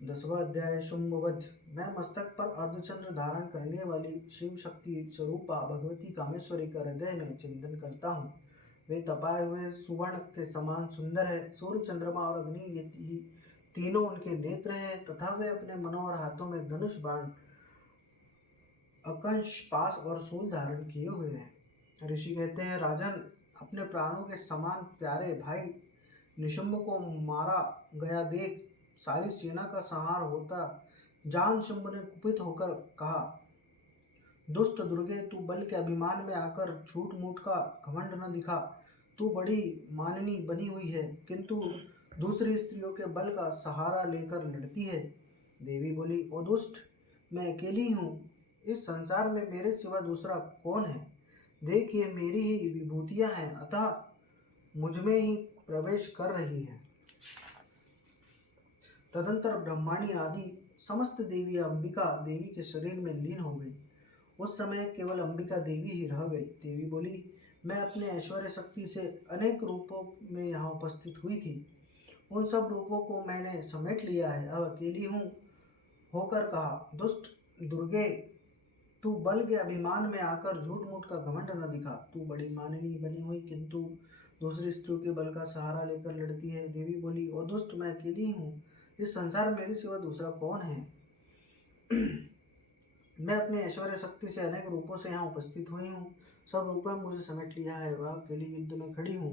10वां अध्याय शुंभवध। मैं मस्तक पर अर्धचंद्र धारण करने वाली शिव शक्ति स्वरूपा भगवती कामेश्वरी का हृदय में चिंतन करता हूँ। वे तपाए हुए सुवर्ण के समान सुंदर है। सूर्य, चंद्रमा और अग्नि ये तीनों उनके नेत्र हैं तथा वे अपने मनोहर हाथों में धनुष, बाण, अकंश, पास और शूल धारण किए हुए हैं। ऋषि कहते हैं, राजन, अपने प्राणों के समान प्यारे भाई निशुंभ को मारा गया देख सारी सेना का संहार होता जान शुंभ ने कुपित होकर कहा, दुष्ट दुर्गे, तू बल के अभिमान में आकर झूठ मूठ का घमंड न दिखा। तू बड़ी माननी बनी हुई है किंतु दूसरी स्त्रियों के बल का सहारा लेकर लड़ती है। देवी बोली, ओ दुष्ट, मैं अकेली हूँ, इस संसार में मेरे सिवा दूसरा कौन है। देख, ये मेरी ही विभूतियाँ हैं, अतः मुझमें ही प्रवेश कर रही है। तदंतर ब्रह्माणी आदि समस्त देवी अंबिका देवी के शरीर में लीन हो गई। उस समय केवल अंबिका देवी ही रह गई। देवी बोली, मैं अपने ऐश्वर्य शक्ति से अनेक रूपों में यहाँ उपस्थित हुई थी। उन सब रूपों को मैंने समेट लिया है, अब अकेली हूँ होकर कहा, दुष्ट दुर्गे, तू बल के अभिमान में आकर झूठ मूठ का घमंड न दिखा। तू बड़ी माननीय बनी हुई किंतु दूसरी स्त्रियों के बल का सहारा लेकर लड़ती है। देवी बोली, ओ दुष्ट, मैं अकेली हूँ, इस संसार में मेरे सिवा दूसरा कौन है। मैं अपने ऐश्वर्य शक्ति से अनेक रूपों से यहाँ उपस्थित हुई हूँ, सब रूपों में मुझे समेट लिया है, वह अकेली युद्ध में खड़ी हूँ,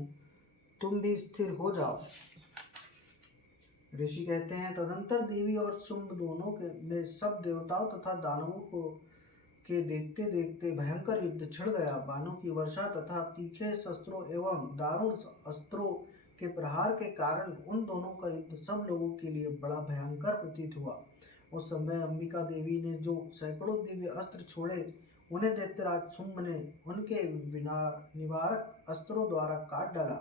तुम भी स्थिर हो जाओ। ऋषि कहते हैं, तदंतर देवी और शुंभ दोनों ने सब देवताओं तथा दानवों को के देखते देखते भयंकर युद्ध छिड़ गया। बाणों की वर्षा तथा तीखे शस्त्रों एवं दारुण अस्त्रों के प्रहार के कारण उन दोनों का युद्ध सब लोगों के लिए बड़ा भयंकर प्रतीत हुआ। उस समय अंबिका देवी ने जो सैकड़ों दिव्य अस्त्र छोड़े, उन्हें दैत्यराज शुंभ ने उनके निवारक अस्त्रों द्वारा काट डाला।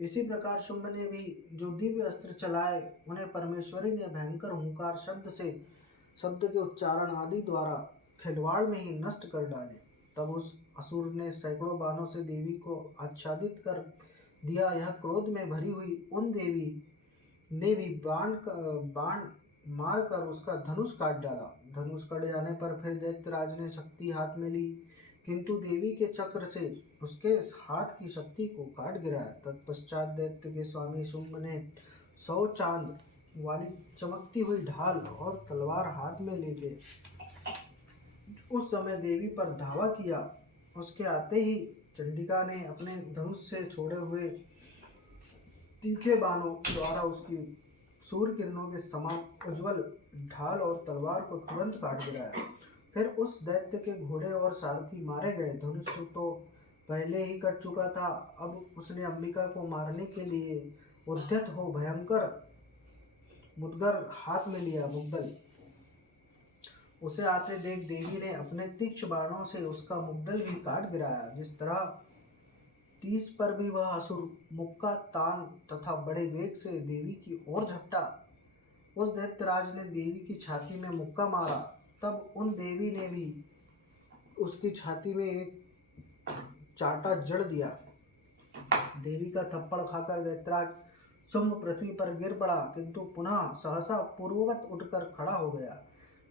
इसी प्रकार शुंभ ने भी जो दिव्य अस्त्र चलाए, उन्हें परमेश्वरी ने भयंकर हुंकार शब्द के उच्चारण आदि द्वारा खिलवाड़ में ही नष्ट कर डाले। तब उस असुर ने सैकड़ों बाणों से देवी को आच्छादित कर दिया। यह क्रोध में भरी हुई उन देवी ने भी बाण मार कर उसका धनुष काट डाला। धनुष कट जाने पर फिर दैत्यराज ने शक्ति हाथ में ली, किंतु देवी के चक्र से उसके हाथ की शक्ति को काट गिराया। तत्पश्चात दैत्य के स्वामी शुंभ ने 100 चांद वाली चमकती हुई ढाल और तलवार हाथ में लेके उस समय देवी पर धावा किया। उसके आते ही चंडिका ने अपने धनुष से छोड़े हुए तीखे बाणों द्वारा उसकी सूर्य किरणों के समान उज्जवल ढाल और तलवार को तुरंत काट गिराया। फिर उस दैत्य के घोड़े और सारथी मारे गए। धनुष तो पहले ही कट चुका था, अब उसने अंबिका को मारने के लिए उद्यत हो भयंकर मुद्गर हाथ में लिया। मुद्गल उसे आते देख देवी ने अपने तीक्ष्ण बाणों से उसका मुद्गल भी काट गिराया। जिस तरह 30 पर भी वह असुर मुक्का तान तथा बड़े वेग से देवी की ओर झपटा। उस दैत्यराज ने देवी की छाती में मुक्का मारा, तब उन देवी ने भी उसकी छाती में एक चाटा जड़ दिया। देवी का थप्पड़ खाकर दैत्यराज शुंभ पृथ्वी पर गिर पड़ा, किंतु पुनः सहसा पूर्ववत उठकर खड़ा हो गया।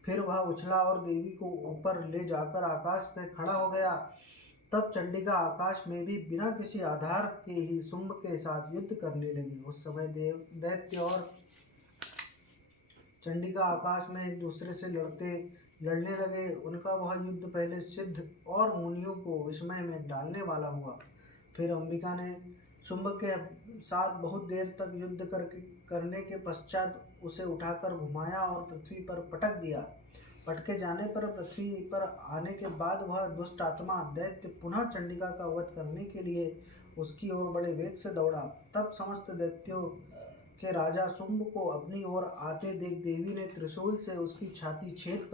फिर वह उछला और देवी को ऊपर ले जाकर आकाश में खड़ा हो गया। तब चंडिका आकाश में भी बिना किसी आधार के ही शुंभ के साथ युद्ध करने लगी। उस समय दैत्य और चंडिका आकाश में एक दूसरे से लड़ने लगे। उनका वह युद्ध पहले सिद्ध और मुनियों को विस्मय में डालने वाला हुआ। फिर अंबिका ने शुंभ के साथ बहुत देर तक युद्ध करने के पश्चात उसे उठाकर घुमाया और पृथ्वी पर पटक दिया। पटके जाने पर पृथ्वी पर आने के बाद वह दुष्ट आत्मा दैत्य पुनः चंडिका का वध करने के लिए उसकी ओर बड़े वेग से दौड़ा। तब समस्त दैत्यों के राजा शुंभ को अपनी ओर आते देख देवी ने त्रिशूल से उसकी छाती छेद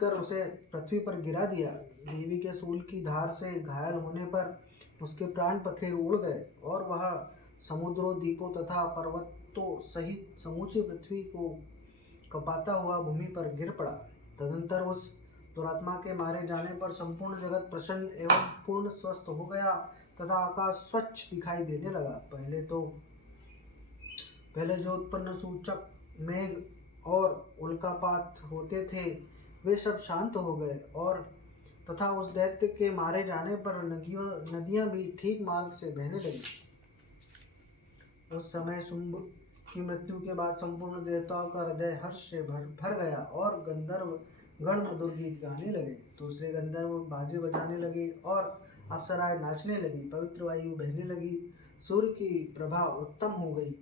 कर उसे पृथ्वी पर गिरा दिया। देवी के शूल की धार से घायल होने पर उसके प्राण पखेरु उड़ गए और वह समुद्रों, द्वीपों तथा पर्वतों सहित समूची पृथ्वी को कपाता हुआ भूमि पर गिर पड़ा। तदंतर उस दुरात्मा के मारे जाने पर संपूर्ण जगत प्रसन्न एवं पूर्ण स्वस्थ हो गया तथा आकाश स्वच्छ दिखाई देने लगा। पहले जो उत्पन्न सूचक मेघ और उल्कापात होते थे वे सब शांत हो गए, और तथा उस दैत्य के मारे जाने पर नदियां भी ठीक मार्ग से बहने लगी। उस समय शुंभ की मृत्यु के बाद संपूर्ण देवताओं का हृदय हर्ष से भर गया, और गंधर्व गण मधुर गीत गाने लगे। दूसरे गंधर्व बाजे बजाने लगे और अप्सराएं नाचने लगी। पवित्र वायु बहने लगी, सूर्य की प्रभा उत्तम हो गई,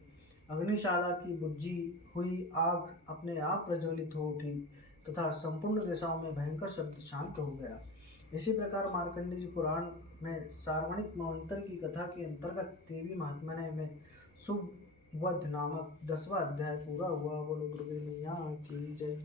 अग्निशाला की बुझी हुई आग अपने आप प्रज्वलित हो उठी तथा संपूर्ण दिशाओं में भयंकर शब्द शांत हो गया। इसी प्रकार मार्कंडेय जी पुराण में सार्वणिक मन्वंतर की कथा के अंतर्गत देवी महात्म्य में शुभ वध नामक 10वां अध्याय पूरा हुआ। बोलो दुर्गे मैया की जय।